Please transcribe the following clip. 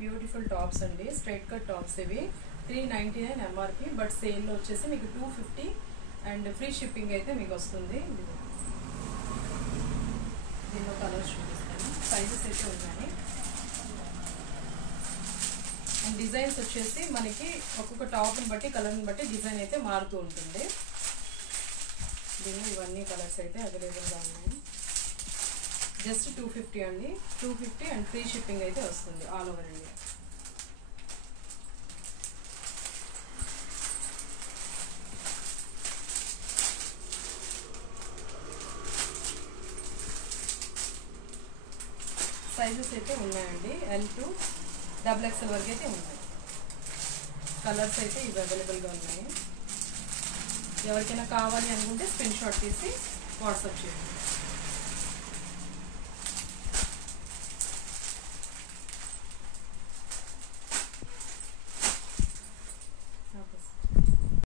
Beautiful tops అండి, straight cut tops ఇవి 399 MRP, but సేల్లో వచ్చేసి మీకు 250 అండ్ ఫ్రీ షిప్పింగ్ అయితే మీకు వస్తుంది. దీనిలో కలర్స్ చూపిస్తాను, సైజెస్ అయితే ఉన్నాయి. అండ్ డిజైన్స్ వచ్చేసి మనకి ఒక్కొక్క టాప్ని బట్టి కలర్ని బట్టి డిజైన్ అయితే మారుతూ ఉంటుంది. దీనిలో ఇవన్నీ కలర్స్ అయితే అవైలబుల్గా ఉన్నాయి. జస్ట్ 250 అండి, 250 అండ్ ఫ్రీ షిప్పింగ్ అయితే వస్తుంది ఆల్ ఓవర్ ఇండియా. సైజెస్ అయితే ఉన్నాయండి, L to XXL వరకు అయితే ఉన్నాయి. కలర్స్ అయితే ఇవి అవైలబుల్గా ఉన్నాయి. ఎవరికైనా కావాలి అనుకుంటే స్క్రీన్ షాట్ తీసి వాట్సాప్ చేయండి.